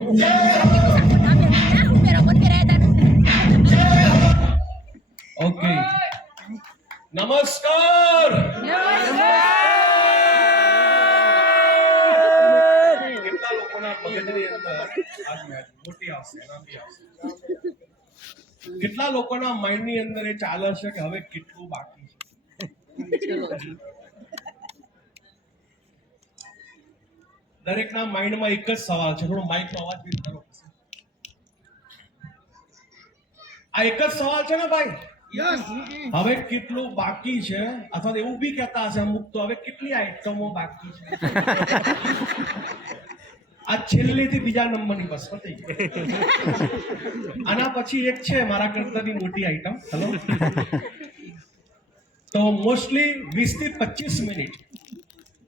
Okay, નમસ્કાર. કેટલા લોકોના મગજની અંદર આજ મેચ મોટી આવશે, નાની આવશે? કેટલા લોકોના માઇન્ડની અંદર એ ચાલે છે કે હવે કેટલું બાકી છે? દરેકના માઇન્ડમાં એક જ સવાલ છે. થોડો માઇકનો અવાજ બી કરો. આ એક જ સવાલ છે ને ભાઈ, હવે કેટલું બાકી છે? અથવા એવું બી કહેતા હશે અમુક તો, હવે કેટલી આઈટમો બાકી છે? આ છેલ્લેથી બીજા નંબરની બસ પતી ગઈ. આના પછી એક છે મારા કરતાની મોટી આઈટમ. હેલો, તો મોસ્ટલી 20 થી 25 મિનિટ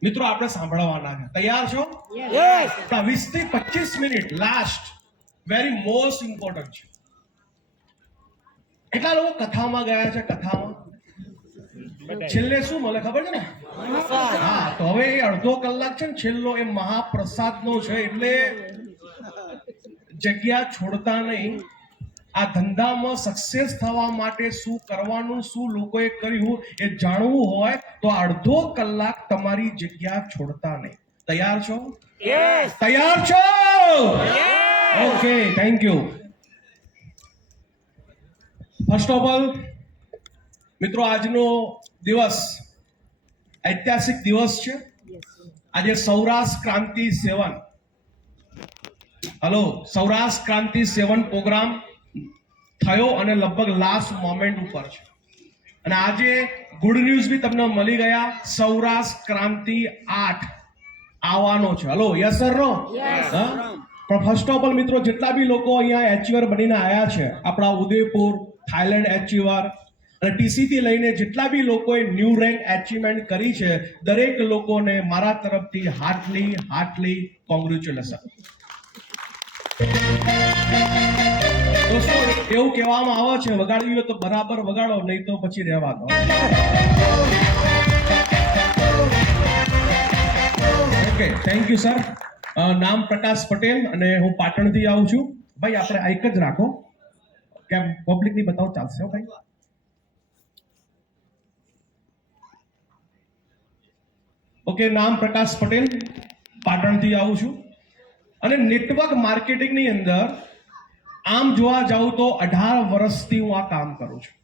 મિત્રો આપણે સાંભળવાના છે. તૈયાર છો? 20 થી 25 minute last very most important છે. એટલા લોકો કથામાં ગયા છે. કથામાં છેલ્લે શું મળે ખબર છે ને? હા, તો હવે એ અડધો કલાક છે ને છેલ્લો, એ મહાપ્રસાદનો છે. એટલે જગ્યા છોડતા નહીં. આ ધંધામાં સક્સેસ થવા માટે શું કરવાનું, શું લોકોએ કર્યું એ જાણવું હોય તો અડધો કલાક તમારી જગ્યા છોડતા નહીં. તૈયાર છો? તૈયાર છો? Okay, thank you. First of all મિત્રો, આજનો દિવસ ઐતિહાસિક દિવસ છે. આજે સૌરાષ્ટ્ર ક્રાંતિ 7, હલો, સૌરાષ્ટ્ર ક્રાંતિ 7 પ્રોગ્રામ થયો અને લગભગ લાસ્ટ મોમેન્ટ ઉપર છે. અને આજે ગુડ ન્યૂઝ બી તમને મળી ગયા. સૌરાષ્ટ્ર ક્રાંતિ 8 આવવાનો છે. હલો, યસ સર નો? પણ ફર્સ્ટ ઓફ ઓલ મિત્રો, જેટલા બી લોકો અહીંયા એચીવર બનીને આવ્યા છે, આપણા ઉદયપુર, થાઈલેન્ડ એચીવર અને ટીસી થી લઈને જેટલા બી લોકોએ ન્યૂ રેન્ક એચીવમેન્ટ કરી છે, દરેક લોકોને મારા તરફથી હાર્ટલી કોંગ્રેચ્યુલેશન. તો શું એવું કહેવામાં આવે છે, વગાડવી હોય તો બરાબર વગાડો, નહીં તો પછી રહેવા દો. Okay, thank you sir. નામ પ્રકાશ પટેલ અને હું પાટણથી આવું છું. ભાઈ આપણે આ એક જ રાખો, કેમ પબ્લિક ની બતાવો ચાલશે? ભાઈ ઓકે, નામ પ્રકાશ પટેલ, પાટણથી આવું છું. અને નેટવર્ક માર્કેટિંગની અંદર આમ જોવા જાઉં તો 18 વર્ષથી હું આ કામ કરું છું.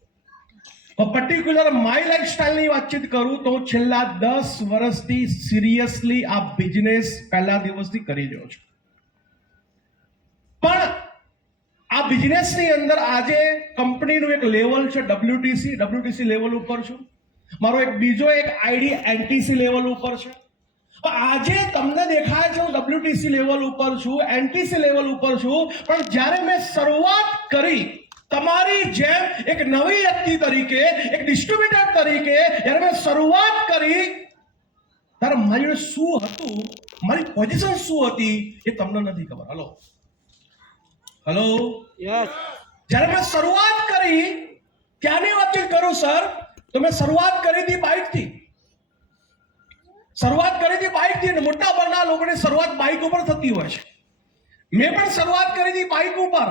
પર્ટિક્યુલર માય લાઈફસ્ટાઈલની વાતચીત કરું તો હું છેલ્લા 10 વર્ષથી સિરિયસલી આ બિઝનેસ પહેલા દિવસથી કરી રહ્યો છું. પણ આ બિઝનેસની અંદર આજે કંપનીનું એક લેવલ છે WTC લેવલ ઉપર છું. મારો એક બીજો એક આઈડી NTC લેવલ ઉપર છે. આજે તમને દેખાય છે હું WTC લેવલ ઉપર છું, NTC લેવલ ઉપર છું, પણ જ્યારે મેં શરૂઆત કરી તમારી જેમ એક નવી વ્યક્તિ તરીકે, એક ડિસ્ટ્રીબ્યુટર તરીકે જ્યારે મેં શરૂઆત કરી, ત્યારે મારી શું હતું, મારી પોઝિશન શું હતી એ તમને નથી ખબર. હલો, જ્યારે મેં શરૂઆત કરી ક્યાંની વાતચીત કરું સર, તો મેં શરૂઆત કરી હતી બાઇકથી. અને મોટા ભાગના લોકોની શરૂઆત બાઇક ઉપર થતી હોય છે. મેં પણ શરૂઆત કરી હતી બાઇક ઉપર.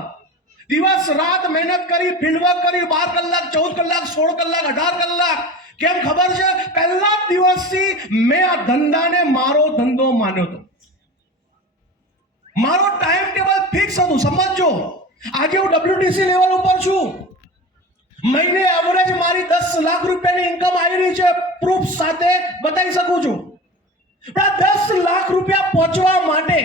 દિવસ રાત મહેનત કરી, ફિલ્ડવર્ક કરી, 12 કલાક, 14 કલાક, 16 કલાક, 18 કલાક. કેમ ખબર છે? પહેલા દિવસથી મેં આ ધંધાને મારો ધંધો માન્યો હતો. મારો ટાઈમ ટેબલ ફિક્સ હતું. સમજો, આજે હું WTC લેવલ ઉપર છું. મહિને એવરેજ મારી 10 લાખ રૂપિયાની ઇન્કમ આવી રહી છે. પ્રૂફ સાથે બતાવી શકું છું. પણ 10 લાખ રૂપિયા પહોંચવા માટે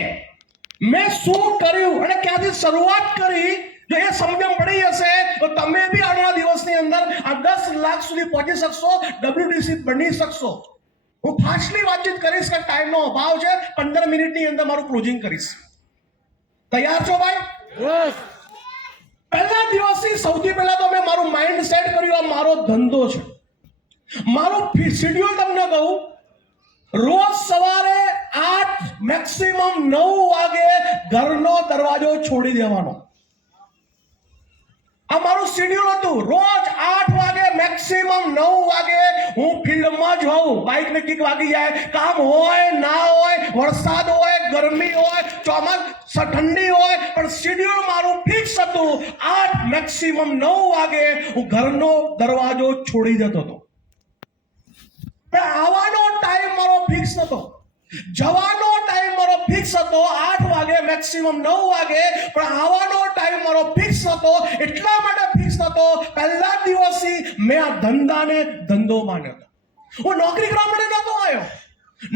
મેં શું કર્યું અને ક્યાંથી શરૂઆત કરી, જો એ સમજણ પડી હશે તો તમે બી આવનારા દિવસની અંદર આ 10 લાખ સુધી પહોંચી શકશો, WTC બની શકશો. હું ફાસ્ટલી વાતચીત કરીશ કે ટાઈમનો અભાવ છે. 15 મિનિટની અંદર મારું ક્લોઝિંગ કરીશ. તૈયાર છો ભાઈ? પહેલા દિવસથી સૌથી પહેલા તો મેં મારું માઇન્ડ સેટ કર્યું, આ મારો ધંધો છે. મારું શેડ્યુલ તમને કહું, રોજ સવારે 8 મેક્સિમમ 9 વાગે ઘરનો દરવાજો છોડી દેવાનો. આ મારું શેડ્યુલ હતું. રોજ 8 વાગે મેક્સિમમ 9 વાગે હું ફિલ્ડમાં જ હોઉં. બાઇક ને કિક વાગી જાય, કામ હોય ના હોય, વરસાદ હોય, ગરમી હોય, ચોમાસું ઠંડી હોય, પણ શેડ્યુલ મારું ફિક્સ હતું. 8 મેક્સિમમ 9 વાગે હું ઘરનો દરવાજો છોડી જતો હતો. પણ આવવાનો ટાઈમ મારો ફિક્સ હતો, જવાનો ટાઈમ મારો ફિક્સ હતો. 8 વાગે મેક્સિમમ 9 વાગે, પણ આવવાનો ટાઈમ મારો ફિક્સ હતો. એટલા માટે ફિક્સ હતો, પહેલા દિવસથી મેં આ ધંધાને ધંધો માન્યો હતો. હું નોકરી કરવા માટે નહોતો આવ્યો.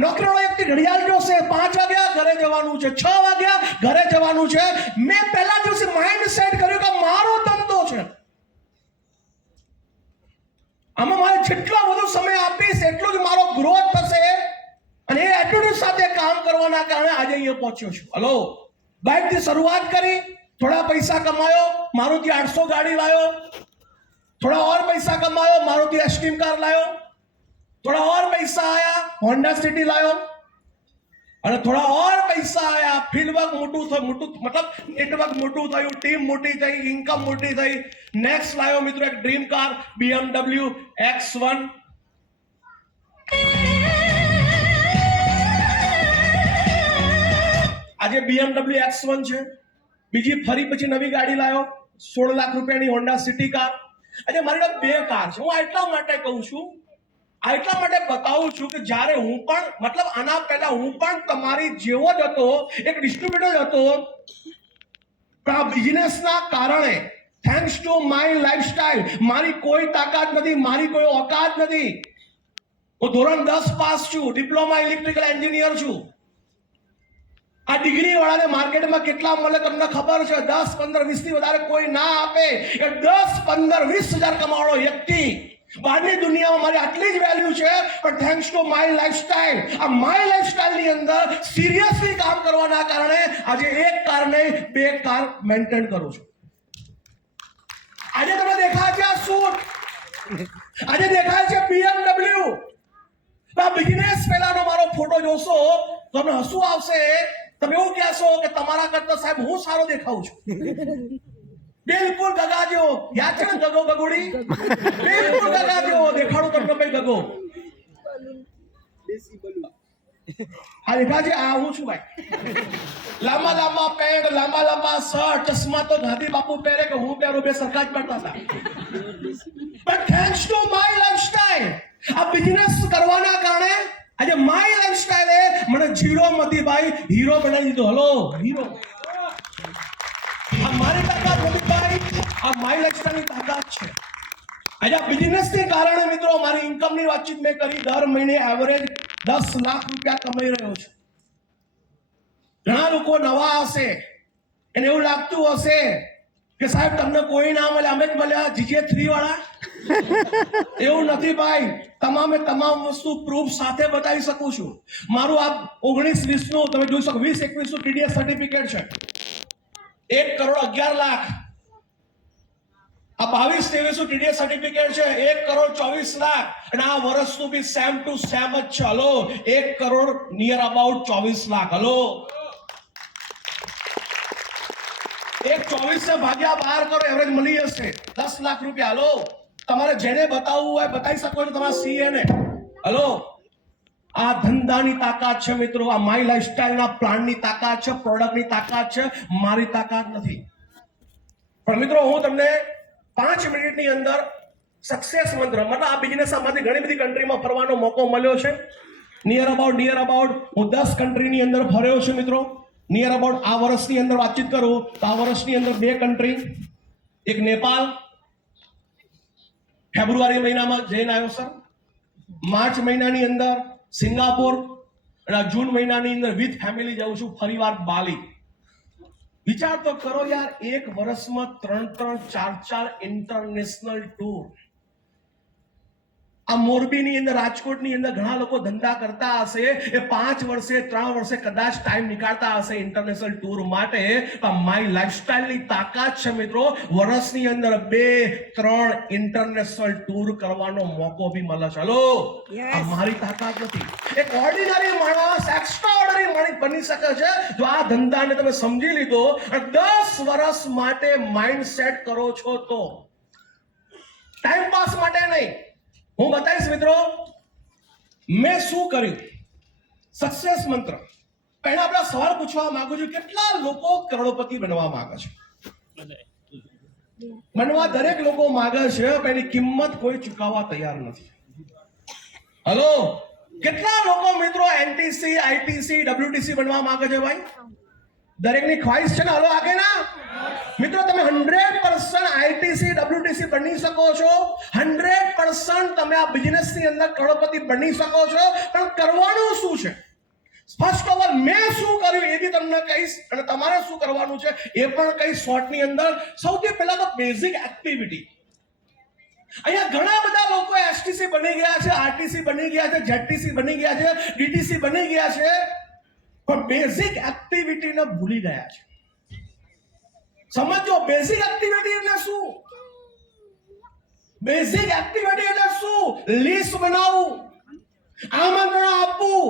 નોકરીવાળો વ્યક્તિ ઘડિયાળ જોશે, 5 વાગ્યા ઘરે જવાનું છે, 6 વાગ્યા ઘરે જવાનું છે. મેં પહેલા દિવસે માઇન્ડ સેટ કર્યું કે મારો ધંધો છે, આમાં મારે જેટલો વધુ સમય આપીશ એટલો જ મારો ગ્રોથ થશે. અને એ એટીટ્યુડ સાથે કામ કરવાના કારણે આજે અહીંયા પહોંચ્યો છું. હલો, બાઇકથી શરૂઆત કરી, થોડા પૈસા કમાયો, મારુતિ 800 ગાડી લાયો. थोड़ा और पैसा कमायो, मारुति एस्टीम कार लायो. थोड़ा और पैसा आया, होंडा सिटी लायो. અને થોડા ઓર પૈસા આયા, ફીડબેક મોટું મતલબ નેટવર્ક મોટું થયું, ટીમ મોટી થઈ, ઇન્કમ મોટી થઈ. નેક્સ્ટ લાયો મિત્રો એક ડ્રીમ કાર BMW X1. આજે BMW X1 છે. બીજી ફરી પછી નવી ગાડી લાયો, 16 લાખ રૂપિયાની હોન્ડા સિટી કાર. આજે મારી જોડે 2 કાર છે. હું એટલા માટે કહું છું, એટલા માટે બતાવું છું કે જ્યારે હું પણ મતલબ આના પહેલા હું પણ તમારી જેવો જ હતો, એક ડિસ્ટ્રીબ્યુટર હતો. પણ આ બિઝનેસના કારણે થેન્ક્સ ટુ માય લાઈફસ્ટાઈલ, મારી કોઈ તાકાત નથી, મારી કોઈ ઓકાત નથી. હું ધોરણ 10 પાસ છું, ડિપ્લોમા ઇલેક્ટ્રિકલ એન્જિનિયર છું. આ ડિગ્રી વાળાને માર્કેટમાં કેટલા મળે તમને ખબર છે? 10, 15, 20 થી વધારે કોઈ ના આપે. 10, 15, 20 હજાર કમાવાનો વ્યક્તિ બહારની દુનિયામાં મારી આટલી જ વેલ્યુ છે. પણ થેન્ક્સ ટુ માય લાઈફસ્ટાઈલ, આ માય લાઈફસ્ટાઈલ ની અંદર સિરિયસલી કામ કરવાના કારણે આજે 1 કાર નહીં 2 કાર મેન્ટેન કરું છું. આજે તમને દેખાય છે આ સૂટ, આજે દેખાય છે BMW. આ બિઝનેસ પહેલાનો મારો ફોટો જોશો તો તમને હસવું આવશે. તમે એવું કહેશો કે તમારા કરતા સાહેબ હું સારો દેખાઉં છું. બિલકુલ ગગા જેવો. યાદ છે ને ગગો ગગુડી? બિલકુલ ગગા જેવો દેખાડું તમને ભાઈ ગગો. આ દેખા છે, આ હું છું ભાઈ. લાંબા લાંબા પેન્ટ, લાંબા લાંબા શર્ટ, ચશ્મા તો ગાંધી બાપુ પહેરે કે હું પહેરું, બે સરખા જ પડતા હતા. But thanks to my lifestyle, આ બિઝનેસ કરવાના કારણે આજે માય લાઈફસ્ટાઈલે મને ઝીરો માંથી ભાઈ હીરો બનાવી દીધો. Hello, hero. આ મારી તાકાત નથી ભાઈ, આ માય લાઈફસ્ટાઈલની તાકાત છે. આજે આ બિઝનેસને કારણે મિત્રો મારી ઇન્કમની વાતચીત મેં કરી. દર મહિને એવરેજ 10 લાખ રૂપિયા કમાઈ રહ્યો છું. ઘણા લોકો નવા હશે, એને એવું લાગતું હશે કે સાહેબ તમને કોઈ ના મળે, અમે જ મળ્યા GJ3 વાળા. એવું નથી ભાઈ. તમામ વસ્તુ પ્રૂફ સાથે બતાવી શકું છું. મારું આ 19-20 નું તમે જોઈ શકો, 20-21 નું TDS સર્ટિફિકેટ છે. 1 કરોડ 11 લાખ. આ 22-23 નું TDS સર્ટિફિકેટ છે, 1 કરોડ 24 લાખ. અને આ વર્ષનું બી સેમ ટુ સેમ જ છે. Hello, 1 crore near about 24 lakh. Hello, 1/24 ભાગ્યા 12 કરો, એવરેજ મળી જશે 10 લાખ રૂપિયા. હલો, તમારે જેને બતાવવું હોય બતાવી શકો છો, તમારા CA ને. હલો, આ ધંધાની તાકાત છે મિત્રો. આ માય લાઈફસ્ટાઈલના પ્લાનની તાકાત છે, પ્રોડક્ટની તાકાત છે, મારી તાકાત નથી. પણ મિત્રો હું તમને 5 મિનિટની અંદર સક્સેસ મંત્ર મતલબ આ બિઝનેસમાંથી ઘણી બધી કન્ટ્રીમાં ફરવાનો મોકો મળ્યો છે. નિયર અબાઉટ હું 10 કન્ટ્રીની અંદર ફર્યો છું મિત્રો. નિયર અબાઉટ આ વર્ષની અંદર વાતચીત કરું તો આ વર્ષની અંદર 2 કન્ટ્રી, એક નેપાળ ફેબ્રુઆરી મહિનામાં જઈને આવ્યો સર, માર્ચ મહિનાની અંદર સિંગાપોર, અને જૂન મહિનાની અંદર વિથ ફેમિલી જાઉં છું ફરીવાર બાલી. વિચાર તો કરો યાર, 1 વર્ષમાં 3 4 ઇન્ટરનેશનલ ટૂર. આ મોરબીની અંદર, રાજકોટની અંદર ઘણા લોકો ધંધા કરતા હશે, એ 5 વર્ષે 3 વર્ષે કદાચ ટાઈમ નીકાળતા હશે ઇન્ટરનેશનલ ટૂર માટે. માય લાઈફસ્ટાઈલની તાકાત છે મિત્રો. વર્ષની અંદર 2-3 ઇન્ટરનેશનલ ટૂર કરવાનો મોકો બી મળે છે. હલો, આ મારી તાકાત નથી. એક ઓર્ડિનરી માણસ એક્સ્ટ્રાઓર્ડિનરી માણસ બની શકે છે જો આ ધંધાને તમે સમજી લીધો અને 10 વર્ષ માટે માઇન્ડ સેટ કરો છો તો. ટાઈમ પાસ માટે નહીં. હું બતાવીશ મિત્રો મેં શું કર્યું. સક્સેસ મંત્ર. પહેલા આપણે સવાલ પૂછવા માંગુ છું, કેટલા લોકો કરોડપતિ બનવા માંગે છે? બનવા દરેક લોકો માંગે છે, પણ એની કિંમત કોઈ ચૂકવવા તૈયાર નથી. હલો, કેટલા લોકો મિત્રો એનટીસી, આઈટીસી, ડબ્લ્યુટીસી બનવા માંગે છે ભાઈ? દરેકની ખ્વાહિશ છે ને? હલો, આગે ના મિત્રો, તમે 100% આઈટીસી, ડબ્લ્યુટીસી બની શકો છો. 100% તમે આ બિઝનેસની અંદર કરોડપતિ બની શકો છો, પણ કરવાનું શું છે? ફર્સ્ટ ઓફ ઓલ મેં શું કર્યું એ બી તમને કહીશ, અને તમારે શું કરવાનું છે એ પણ કહીશ શોર્ટની અંદર. સૌથી પહેલા તો બેઝિક એક્ટિવિટી. અહીંયા ઘણા બધા લોકો એસટીસી બની ગયા છે, આરટીસી બની ગયા છે, જેટીસી બની ગયા છે, ડીટીસી બની ગયા છે, પણ બેઝિક એક્ટિવિટીને ભૂલી ગયા છે. સમજો, બેઝિક એક્ટિવિટી એટલે શું? બેઝિક એક્ટિવિટી એટલે શું? લિસ્ટ બનાવવું, આમંત્રણ આપવું,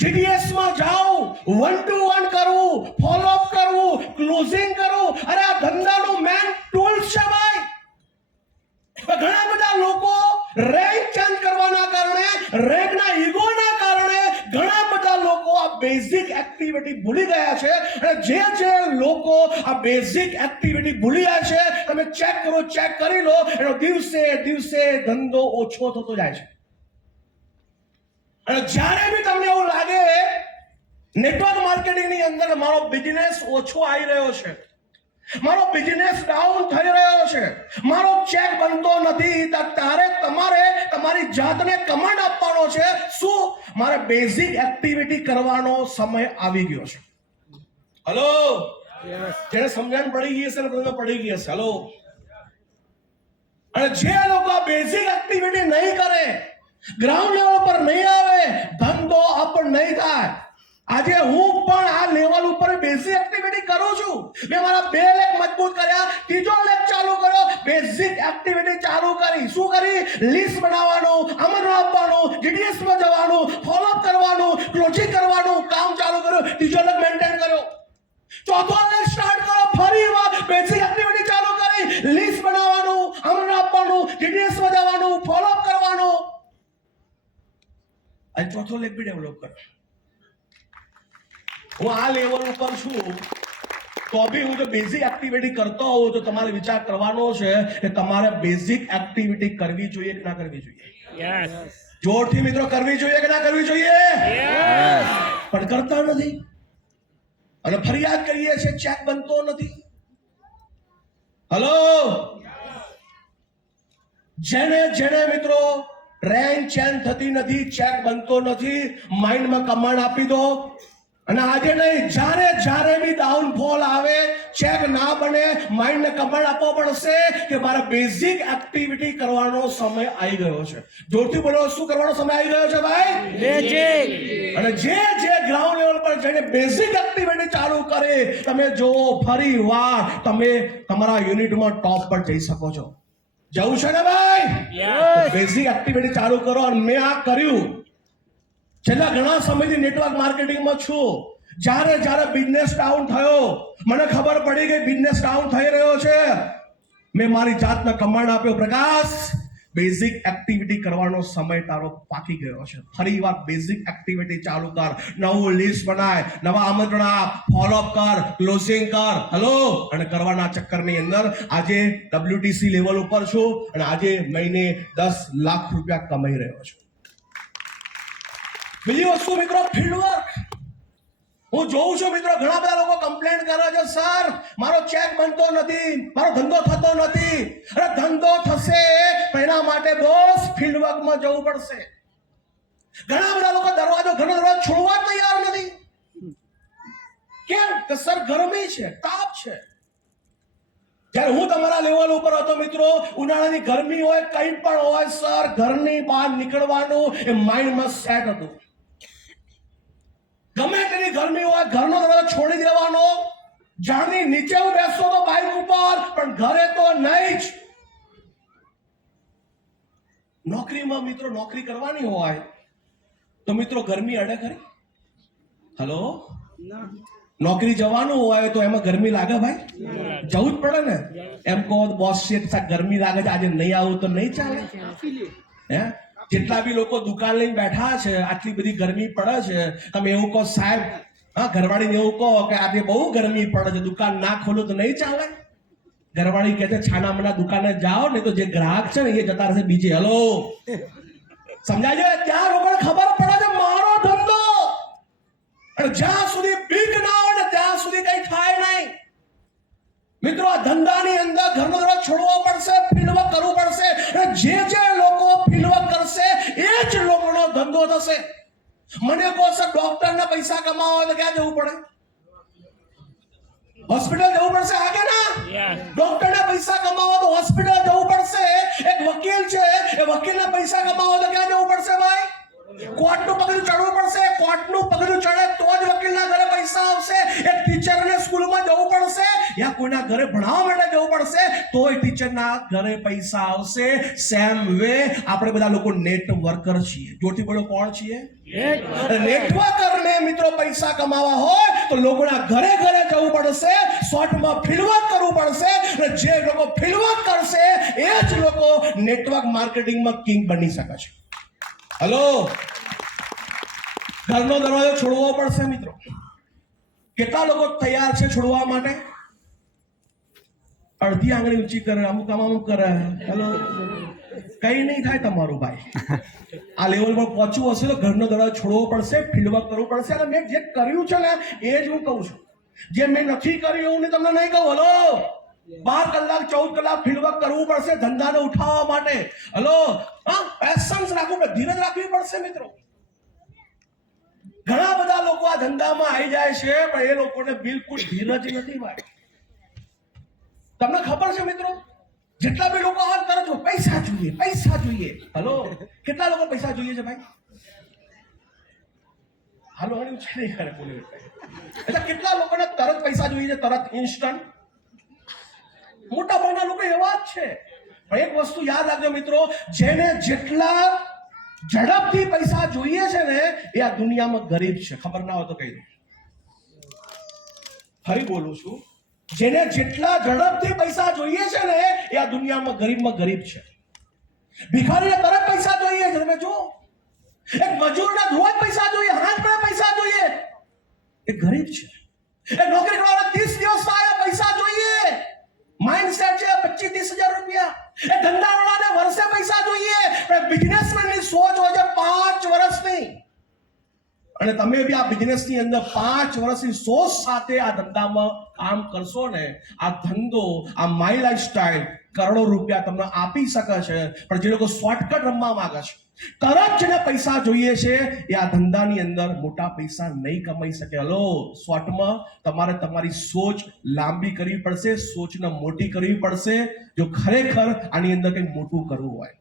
જીડીએસ માં જાઉં, 1 to 1 કરવું, ફોલો અપ કરવું, ક્લોઝિંગ કરવું. અરે આ ધંધાનું મેન ટૂલ છે ભાઈ. ઘણા બધા લોકો રેન્ક ચેન્જ કરવાના કારણે, રેન્કના ઈગોના કારણે ઘણા બધા લોકો આ બેઝિક એક્ટિવિટી ભૂલી ગયા છે. અને જે લોકો આ બેઝિક એક્ટિવિટી ભૂલી ગયા છે, તમે ચેક કરો, ચેક કરી લો, એનો દિવસે દિવસે ધંધો ઓછો થતો જાય છે. અને જ્યારે બી તમને એવું લાગે નેટવર્ક માર્કેટિંગ ની અંદર મારો બિઝનેસ ઓછો આવી રહ્યો છે, મારો બિઝનેસ ડાઉન થઈ રહ્યો છે, મારો ચેક બનતો નથી, ત્યારે તમારે તમારી જાતને કમાન્ડ આપવાનો છે. શું? મારે બેઝિક એક્ટિવિટી કરવાનો સમય આવી ગયો છે. હલો, જેને સમજણ પડી ગઈ છે ને તમને પડી ગઈ હશે. હલો, અને જે લોકો આ બેઝિક એક્ટિવિટી નહીં કરે, ગ્રાઉન્ડ લેવલ પર નહીં આવે, ધંધો અપ નહીં થાય. આજે હું પણ આ લેવલ ઉપર બેઝિક એક્ટિવિટી કરું છું. મેં મારા 2 લેગ મજબૂત કર્યા, ત્રીજો લેગ ચાલુ કર્યો, બેઝિક એક્ટિવિટી ચાલુ કરી. શું કરી? લિસ્ટ બનાવવાનું, આમંત્રણ આપવાનું, જીડીએસ માં જવાનું, ફોલો અપ કરવાનું, ક્લોઝિંગ કરવાનું કામ ચાલુ કર્યું. ત્રીજો લેગ મેન્ટેન કર્યો. ચોથો લેગ સ્ટાર્ટ કરો, ફરી વાર બેઝિક એક્ટિવિટી ચાલુ કરી, લિસ્ટ બનાવવાનું, આમંત્રણ આપવાનું, જીડીએસ માં જવાનું, ફોલો અપ કરવાનું. અને ચોથો લેગ બી ડેવલપ કરો. હું આ લેવલ ઉપર છું તો બી હું જો બેઝિક એક્ટિવિટી કરતો હોઉં તો તમારે વિચાર કરવાનો છે કે તમારે બેઝિક એક્ટિવિટી કરવી જોઈએ કે ના કરવી જોઈએ? જોરથી મિત્રો, કરવી જોઈએ કે ના કરવી જોઈએ? પણ કરતા નથી અને ફરિયાદ કરીએ છીએ, ચેક બનતો નથી. હલો, જેને મિત્રો રેન્ક ચેન્જ થતી નથી, ચેક બનતો નથી, માઇન્ડમાં કમાન્ડ આપી દો. અને આજે નહીં, જ્યારે બી ડાઉનફોલ આવે, ચેક ના બને, માઇન્ડને કમાન્ડ આપવો પડશે કે મારે બેઝિક એક્ટિવિટી કરવાનો સમય આવી ગયો છે. જોરથી બોલો, શું કરવાનો સમય આવી ગયો છે ભાઈ? બેઝિક. અને જે ગ્રાઉન્ડ લેવલ પર જઈને બેઝિક એક્ટિવિટી ચાલુ કરે, તમે જો ફરી વાર તમે તમારા યુનિટમાં ટોપ પર જઈ શકો છો. જવું છે ને ભાઈ? બેઝિક એક્ટિવિટી ચાલુ કરો. અને મેં આ કર્યું. છેલ્લા ઘણા સમયથી નેટવર્ક માર્કેટિંગમાં છું. જ્યારે બિઝનેસ ડાઉન થયો, મને ખબર પડી કે બિઝનેસ ડાઉન થઈ રહ્યો છે, મેં મારી જાતને કમાન્ડ આપ્યો, પ્રકાશ, બેઝિક એક્ટિવિટી કરવાનો સમય તારો પાકી ગયો છે. ફરી વાર બેઝિક એક્ટિવિટી ચાલુ કર. નવું લિસ્ટ બનાય, નવા આમંત્રણ આપ, ફોલો અપ કર, ક્લોઝિંગ કર. હલો, અને કરવાના ચક્કરની અંદર આજે ડબ્લ્યુટીસી લેવલ ઉપર છું અને આજે મહિને 10 લાખ રૂપિયા કમાઈ રહ્યો છું. બીજી વસ્તુ મિત્રો, ફિલ્ડવર્ક. હું જોઉં છું મિત્રો, ઘણા બધા લોકો કમ્પ્લેન કરે છે, સર મારો ચેક બનતો નથી, મારો ધંધો થતો નથી. અરે ધંધો થશે પણ એના માટે બોસ ફિલ્ડવર્કમાં જવું પડશે. ઘણા બધા લોકો દરવાજો છોડવા તૈયાર નથી. કેમ? કે સર ગરમી છે, તાપ છે. જ્યારે હું તમારા લેવલ ઉપર હતો મિત્રો, ઉનાળાની ગરમી હોય, કંઈ પણ હોય, સર ઘરની બહાર નીકળવાનું એ માઇન્ડમાં સેટ હતું. ગમે તેની ગરમી હોય, ઘરનો દરવાજો છોડી દેવાનો. ઝાડની નીચે હું બેસતો તો બાઇક ઉપર, પણ ઘરે તો નહીં જ. નોકરીમાં મિત્રો નોકરી કરવાની હોય તો મિત્રો ગરમી અડે ખરી? હલો, નોકરી જવાનું હોય તો એમાં ગરમી લાગે ભાઈ? જવું જ પડે ને. એમ કહો બોસ શેઠ ગરમી લાગે છે આજે નહીં આવું તો નહીં ચાલે. હે જેટલા બી લોકો દુકાન લઈને બેઠા છે આટલી બધી ગરમી પડે છે, તમે એવું કહો સાહેબ, હા ઘરવાળીને એવું કહો કે આજે બહુ ગરમી પડે છે દુકાન ના ખોલો તો નહીં ચાલે. ઘરવાળી કહે છે છાના મના દુકાને જાઓ ને તો જે ગ્રાહક છે ને એ જતા રહેશે બીજે. હલો સમજાય છે? ત્યાં લોકોને ખબર પડે છે મારો ધંધો, અને જ્યાં સુધી બીક ના હોય ને ત્યાં સુધી કઈ થાય નહીં. મિત્રો આ ધંધાની અંદર ઘરનો દરવાજો છોડવો પડશે, ફીલ્ડવર્ક કરવું પડશે, અને જે લોકો ફીલ્ડવર્ક કરશે એ જ લોકોનો ધંધો થશે. મને કહો સર ડોક્ટરના પૈસા કમાવા હોય તો ક્યાં જવું પડે? હોસ્પિટલ જવું પડશે, હા કે ના? ડોક્ટરના પૈસા કમાવા તો હોસ્પિટલ જવું પડશે. એક વકીલ છે એ વકીલના પૈસા કમાવા તો ક્યાં જવું પડશે ભાઈ? કોર્ટનું પગલું ચડવું પડશે. કોર્ટનું પગલું ચડે તો જ વકીલના ઘરે પૈસા આવશે. એક ટીચરને સ્કૂલમાં જવું પડશે યા કોઈના ઘરે ભણાવવા માટે જવું પડશે તો એ ટીચરના ઘરે પૈસા આવશે. સેમ વે આપણે બધા લોકો નેટવર્કર છીએ. જોરથી બોલો, કોણ છીએ? નેટવર્કરને મિત્રો પૈસા કમાવા હોય તો લોકોના ઘરે ઘરે જવું પડશે, શોર્ટમાં ફીલ્ડવર્ક કરવું પડશે, અને જે લોકો ફીલ્ડવર્ક કરશે એ જ લોકો નેટવર્ક માર્કેટિંગમાં કિંગ બની શકે છે. હલો, ઘરનો દરવાજો છોડવો પડશે મિત્રો. કેટલા લોકો તૈયાર છે છોડવા માટે? અડધી આંગળી ઊંચી કરે, અમુક અમુક કરે. હલો, કઈ નહીં થાય તમારું ભાઈ. આ લેવલ પર પહોંચવું હશે તો ઘરનો દરવાજો છોડવો પડશે, ફીલ્ડવર્ક કરવું પડશે. અને મેં જે કર્યું છે ને એ જ હું કહું છું. જે મેં નથી કર્યું એવું ને તમને નહીં કહું. હલો, 12 કલાક 14 કલાક ફીલ્ડવર્ક કરવું પડશે ધંધાને ઉઠાવવા માટે. હલો, હા, પેશન્સ રાખવું પડે, ધીરજ રાખવી પડશે મિત્રો. ઘણા બધા લોકો આ ધંધામાં આવી જાય છે પણ એ લોકોને બિલકુલ ધીરજ નથી ભાઈ. તમને ખબર છે મિત્રો, જેટલા બી લોકો હાથ તરત પૈસા જોઈએ, પૈસા જોઈએ. હલો, કેટલા લોકો પૈસા જોઈએ છે ભાઈ? હાલો, હણી ઉછળી કરે બોલે. એટલે કેટલા લોકોને તરત પૈસા જોઈએ છે, તરત ઇન્સ્ટન્ટ? મોટા ભાગના લોકો એવા જ છે. પણ એક વસ્તુ યાદ રાખજો મિત્રો, જેને જેટલા ઝડપથી પૈસા જોઈએ છે ને એ આ દુનિયામાં ગરીબ છે. ખબર ના હોય તો કહી દઉં, ફરી બોલું છું, જેને જેટલા ઝડપથી પૈસા જોઈએ છે ને એ આ દુનિયામાં ગરીબ છે. ભિખારીને તરત પૈસા જોઈએ છે. તમે જો, એક મજૂરને રોજ પૈસા જોઈએ, હાથ પર પૈસા જોઈએ, એ ગરીબ છે. એક નોકરી કરવાવાળા 30 દિવસ આયા પૈસા જોઈએ, માઇન્ડસેટ છે 25-30 હજાર રૂપિયા. એ ધંધાવાળાને વર્ષે પૈસા જોઈએ, પણ બિઝનેસમેનની સોચ હોય છે 5 વર્ષની. અને તમે બી આ બિઝનેસની અંદર 5 વર્ષની સોચ સાથે આ ધંધામાં કામ કરશો ને, આ ધંધો, આ માય લાઈફસ્ટાઈલ કરોડો રૂપિયા તમને આપી શકે છે. પણ જે લોકો શોર્ટકટ રમવા માંગે છે, તરત જેને પૈસા જોઈએ છે, એ આ ધંધાની અંદર મોટા પૈસા નહીં કમાઈ શકે. હલો, શોર્ટમાં તમારે તમારી સોચ લાંબી કરવી પડશે, સોચને મોટી કરવી પડશે જો ખરેખર આની અંદર કંઈક મોટું કરવું હોય.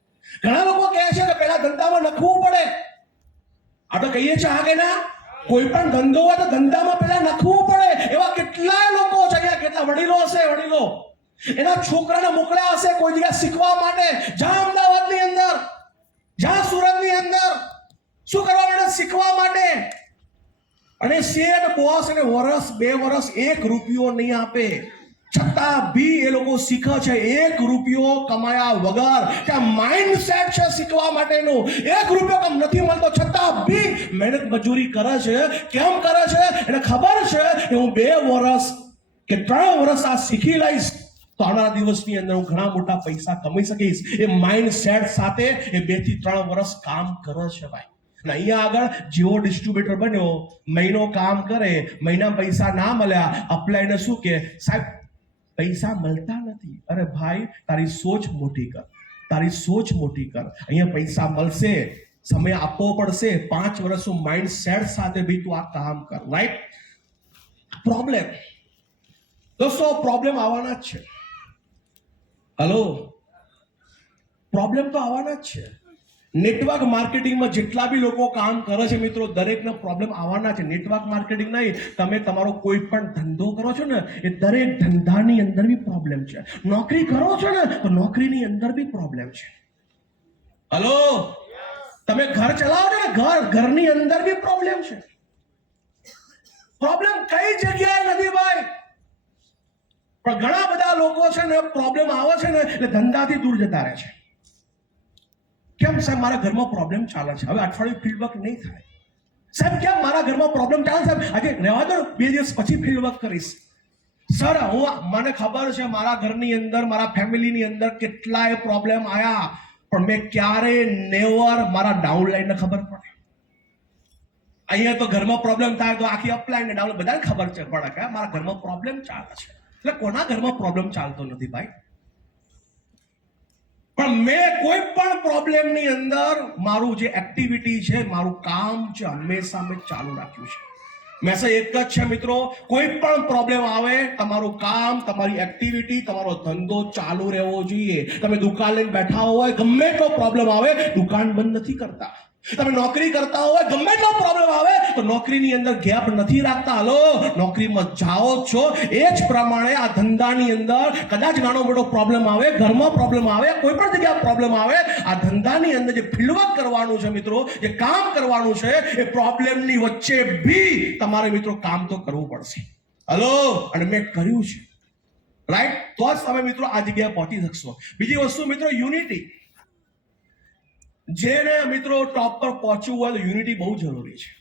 ઘણા લોકો કહે છે કે પહેલા ધંધામાં નખવું પડે. આ તો કહીએ છીએ હા કે ના? કોઈ પણ ધંધો હોય તો ધંધામાં પહેલા નખવું પડે. એવા કેટલાય લોકો છે અહીંયા, કેટલા વડીલો હશે, વડીલો એના છોકરાને મોકલ્યા હશે કોઈ જગ્યાએ શીખવા માટે. જ્યાં અમદાવાદની અંદર, જ્યાં સુરતની અંદર શું કરવા માટે? શીખવા માટે. અને શેઠ બોસ એને વર્ષ 2 વર્ષ 1 રૂપિયો નહીં આપે, છતાં બી એ લોકો શીખે છે 1 રૂપિયો કમાયા વગર. ત્યાં માઇન્ડસેટ છે શીખવા માટેનું. 1 રૂપિયો કમ નથી મળતો છતાં બી મહેનત મજૂરી કરે છે. કેમ કરે છે? એને ખબર છે કે હું 2 વર્ષ કે 3 વર્ષ આ શીખી લઈશ તો આવનારા દિવસની અંદર હું ઘણા મોટા પૈસા કમાઈ શકીશ. એ માઇન્ડસેટ સાથે એ 2 થી 3 વર્ષ કામ કરે છે ભાઈ. અને અહીંયા આગળ જેવો ડિસ્ટ્રીબ્યુટર બન્યો, મહિનો કામ કરે, મહિના પૈસા ના મળ્યા, અપ્લાયને શું કે સાહેબ પૈસા મળતા નથી. અરે ભાઈ, તારી સોચ મોટી કર, તારી સોચ મોટી કર. અહીંયા પૈસા મળશે, સમય આપવો પડશે, 5 વર્ષનું માઇન્ડસેટ સાથે ભાઈ તું આ કામ કર. રાઈટ? પ્રોબ્લેમ દોસ્તો, પ્રોબ્લેમ આવવાના જ છે. હલો, પ્રોબ્લેમ તો આવવાના જ છે. નેટવર્ક માર્કેટિંગમાં જેટલા બી લોકો કામ કરે છે મિત્રો, દરેકનો પ્રોબ્લેમ આવવાના છે. નેટવર્ક માર્કેટિંગ નહીં, તમે તમારો કોઈ પણ ધંધો કરો છો ને એ દરેક ધંધાની અંદર બી પ્રોબ્લેમ છે. નોકરી કરો છો ને તો નોકરીની અંદર બી પ્રોબ્લેમ છે. હલો, તમે ઘર ચલાવો છો ને, ઘરની અંદર બી પ્રોબ્લેમ છે. પ્રોબ્લેમ કઈ જગ્યાએ નથી ભાઈ, પણ ઘણા બધા લોકો છે ને પ્રોબ્લેમ આવે છે ને એટલે ધંધાથી દૂર જતા રહે છે. કેમ સાહેબ મારા ઘરમાં પ્રોબ્લેમ ચાલે છે, હવે અઠવાડિયું ફિલ્ડ વર્ક નહીં થાય. સાહેબ કેમ મારા ઘરમાં પ્રોબ્લેમ ચાલે સાહેબ, આજે રહેવા દો 2 દિવસ પછી ફિલ્ડ વર્ક કરીશ. સર મને ખબર છે મારા ઘરની અંદર મારા ફેમિલીની અંદર કેટલાય પ્રોબ્લેમ આયા, પણ મેં ક્યારેય નેવર મારા ડાઉનલાઈનને ખબર પડે. અહીંયા તો ઘરમાં પ્રોબ્લેમ થાય તો આખી અપલાઈન ને ડાઉનલાઈન બધાને ખબર છે પડે કે મારા ઘરમાં પ્રોબ્લેમ ચાલે છે. એટલે કોના ઘરમાં પ્રોબ્લેમ ચાલતો નથી ભાઈ? પણ મેં કોઈ પણ પ્રોબ્લેમની અંદર મારું જે એક્ટિવિટી છે, મારું કામ છે, હંમેશા મેં ચાલુ રાખ્યું છે. મેસેજ એક જ છે મિત્રો, કોઈ પણ પ્રોબ્લેમ આવે તમારું કામ, તમારી એક્ટિવિટી, તમારો ધંધો ચાલુ રહેવો જોઈએ. તમે દુકાન લઈને બેઠા હોય, ગમે એટલો પ્રોબ્લેમ આવે દુકાન બંધ નથી કરતા. તમે નોકરી કરતા હોય, ગમે એટલો પ્રોબ્લેમ આવે તો નોકરીની અંદર ગેપ નથી રાખતા. હલો, નોકરીમાં જાઓ છો એ જ પ્રમાણે આ ધંધાની અંદર કદાચ નાનો મોટો પ્રોબ્લેમ આવે, ઘરમાં પ્રોબ્લેમ આવે, કોઈ પણ જગ્યાએ પ્રોબ્લેમ આવે, આ ધંધાની અંદર જે ફિલ્ડવર્ક કરવાનું છે મિત્રો, જે કામ કરવાનું છે, એ પ્રોબ્લેમની વચ્ચે બી તમારે મિત્રો કામ તો કરવું પડશે. હલો, અને મેં કર્યું છે, રાઈટ? તો જ તમે મિત્રો આ જગ્યાએ પહોંચી શકશો. બીજી વસ્તુ મિત્રો, યુનિટી. જેને મિત્રો ટોપ પર પહોંચવું હોય તો યુનિટી બહુ જરૂરી છે.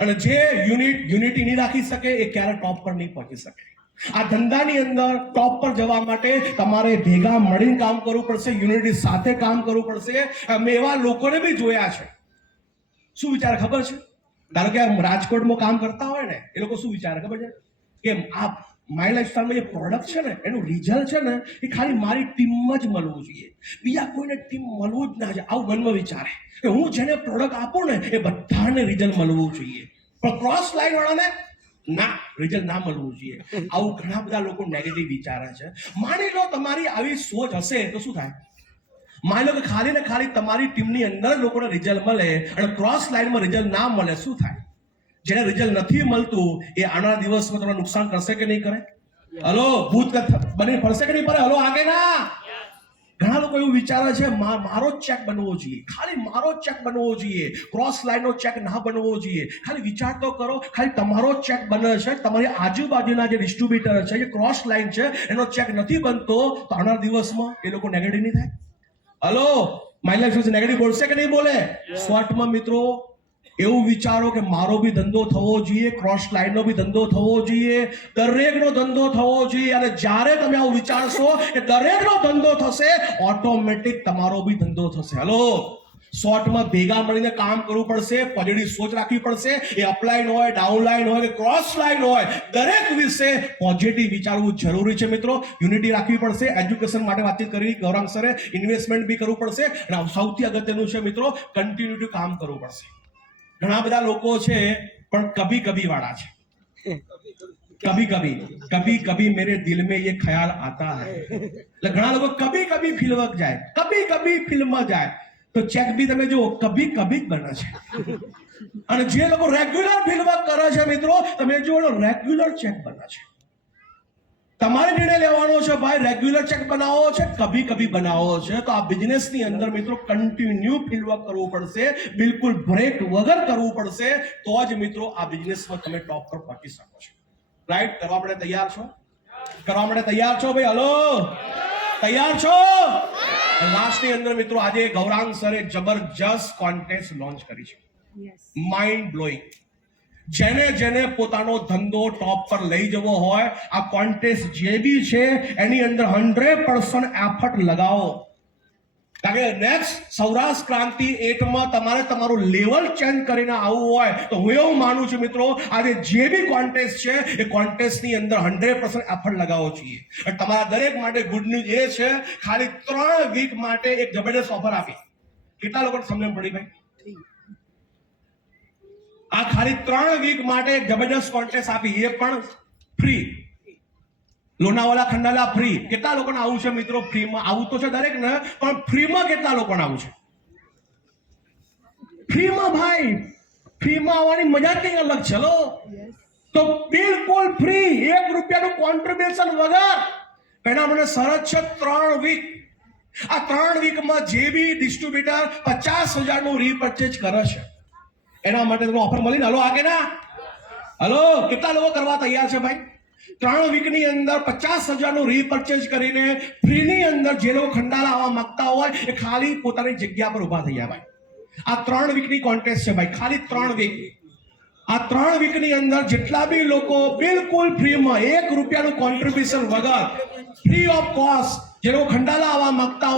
અને જે યુનિટી નહીં રાખી શકે એ ક્યારે ટોપ પર નહીં પહોંચી શકે. આ ધંધાની અંદર ટોપ પર જવા માટે તમારે ભેગા મળીને કામ કરવું પડશે, યુનિટી સાથે કામ કરવું પડશે. મેં એવા લોકોને બી જોયા છે. શું વિચારે ખબર છે? ધારો કે રાજકોટમાં કામ કરતા હોય ને, એ લોકો શું વિચારે ખબર છે કે આ માય લાઈફસ્ટાઈલમાં જે પ્રોડક્ટ છે ને એનું રિઝલ્ટ છે ને એ ખાલી મારી ટીમમાં જ મળવું જોઈએ, બીજા કોઈને ટીમ મળવું જ ના છે. આવું મનમાં વિચારે કે હું જેને પ્રોડક્ટ આપું ને એ બધાને રિઝલ્ટ મળવું જોઈએ, પણ ક્રોસ લાઈન વાળાને ના, રિઝલ્ટ ના મળવું જોઈએ. આવું ઘણા બધા લોકો નેગેટિવ વિચારે છે. માની લો તમારી આવી સોચ હશે તો શું થાય? માની લો કે ખાલી ને ખાલી તમારી ટીમની અંદર લોકોને રિઝલ્ટ મળે અને ક્રોસ લાઈનમાં રિઝલ્ટ ના મળે, શું થાય? જેને રિઝલ્ટ નથી મળતું એ આના દિવસમાં તમને નુકસાન કરશે કે નહીં કરે? હલો, ભૂત બની ફરશે કે નહીં ફરે? હલો, આગે ના. ઘણા લોકો એવું વિચારે છે મારો ચેક બનવો જોઈએ, ખાલી મારો ચેક બનવો જોઈએ, ક્રોસ લાઈનનો ચેક ના બનવો જોઈએ. ખાલી વિચાર તો કરો, ખાલી તમારો ચેક બને છે, તમારી આજુબાજુના જે ડિસ્ટ્રીબ્યુટર છે, જે ક્રોસ લાઈન છે, એનો ચેક નથી બનતો તો આના દિવસમાં એ લોકો નેગેટિવ નહીં થાય? હલો, માય લાઈફ વિશે નેગેટિવ બોલશે કે નહીં બોલે? શોર્ટમાં મિત્રો એવું વિચારો કે મારો બી ધંધો થવો જોઈએ, ક્રોસ લાઈનનો બી ધંધો થવો જોઈએ, દરેકનો ધંધો થવો જોઈએ. અને જ્યારે તમે આવું વિચારશો કે દરેકનો ધંધો થશે, ઓટોમેટિક તમારો બી ધંધો થશે. હલો, શોર્ટમાં ભેગા મળીને કામ કરવું પડશે, પોઝિટિવ સોચ રાખવી પડશે. એ અપલાઈન હોય, ડાઉનલાઈન હોય કે ક્રોસ લાઈન હોય, દરેક વિશે પોઝિટિવ વિચારવું જરૂરી છે મિત્રો. યુનિટી રાખવી પડશે. એજ્યુકેશન માટે વાતચીત કરી ગૌરાંગ સરે, ઇન્વેસ્ટમેન્ટ બી કરવું પડશે. અને સૌથી અગત્યનું છે મિત્રો, કન્ટિન્યુટી કામ કરવું પડશે. ઘણા બધા લોકો છે પણ કભી કભી વાળા છે. કભી કભી મેરે દિલ में ये ख्याल आता है. એટલે ઘણા લોકો કભી કભી ફિલ્મ જાય, કભી કભી ફિલ્મમાં જાય તો ચેક બી તમે જો કભી કભી જ બને છે. અને જે લોકો રેગ્યુલર ફિલ્મ કરે છે મિત્રો, તમે જો રેગ્યુલર ચેક બને છે. તમારે નિર્ણય લેવાનો છે ભાઈ, રેગ્યુલર ચેક બનાવો છે, કભી કભી બનાવો છે. તો આ બિઝનેસની અંદર મિત્રો કન્ટિન્યુ ફિલ્ડવર્ક કરવું પડશે, બિલકુલ બ્રેક વગર કરવું પડશે. તો જ મિત્રો આ બિઝનેસમાં તમે ટોપ પર પહોંચી શકો છો. રાઈટ? કરવા માટે તૈયાર છો? કરવા માટે તૈયાર છો ભાઈ? હલો, તૈયાર છો? લાસ્ટની અંદર મિત્રો આજે ગૌરાંગ સરે જબરજસ્ત કોન્ટેસ્ટ લોન્ચ કરી છે, માઇન્ડ બ્લોઈંગ. જેને પોતાનો ધંધો ટોપ પર લઈ જવો હોય, આ કોન્ટેસ્ટ જે બી છે એની અંદર 100% એફર્ટ લગાવો. કારણ કે નેક્સ્ટ સૌરાષ્ટ્ર ક્રાંતિ 8માં તમારે તમારું લેવલ ચેન્જ કરીને આવવું હોય તો હું એવું માનું છું મિત્રો, આજે જે બી કોન્ટેસ્ટ છે એ કોન્ટેસ્ટની અંદર 100% એફર્ટ લગાવવો જોઈએ. અને તમારા દરેક માટે ગુડ ન્યૂઝ એ છે, ખાલી 3 વીક માટે એક જબરદસ્ત ઓફર આપી. કેટલા લોકોને સમજણ પડી ભાઈ? આ ખાલી 3 વીક માટે એક જબરદસ્ત કોન્ટેસ્ટ આપી, એ પણ ફ્રી. લોનાવાલા ખંડાલા ફ્રી. કેટલા લોકોને આવું છે મિત્રો? ફ્રીમાં આવું તો છે દરેક ને, પણ ફ્રીમાં કેટલા લોકોને આવું છે? ફ્રીમાં ભાઈ, ફ્રીમાં આવવાની મજા જ કંઈ અલગ છે. ચલો, તો બિલકુલ ફ્રી, 1 રૂપિયાનું કોન્ટ્રીબ્યુશન વગર. એના મને શરત છે 3 વીક. આ 3 વીકમાં જે બી ડિસ્ટ્રીબ્યુટર 50,000 નું રીપર્ચેજ કરે છે એના માટે તમને ઓફર મળી ને? હલો, આગે ના? હલો, કેટલા લોકો કરવા તૈયાર છે ભાઈ? 3 વીકની અંદર 50,000નું રીપર્ચેઝ કરીને ફ્રીની અંદર જે લોકો ખંડાલા આવવા માંગતા હોય એ ખાલી પોતાની જગ્યા પર ઊભા થઈ જાય ભાઈ. આ 3 વીકની કોન્ટેસ્ટ છે ભાઈ, ખાલી 3 વીક. આ 3 વીકની અંદર જેટલા બી લોકો બિલકુલ ફ્રીમાં ₹1 કોન્ટ્રીબ્યુશન વગર, ફ્રી ઓફ કોસ્ટ જે લોકો ખંડાલા આવવા માંગતા હોય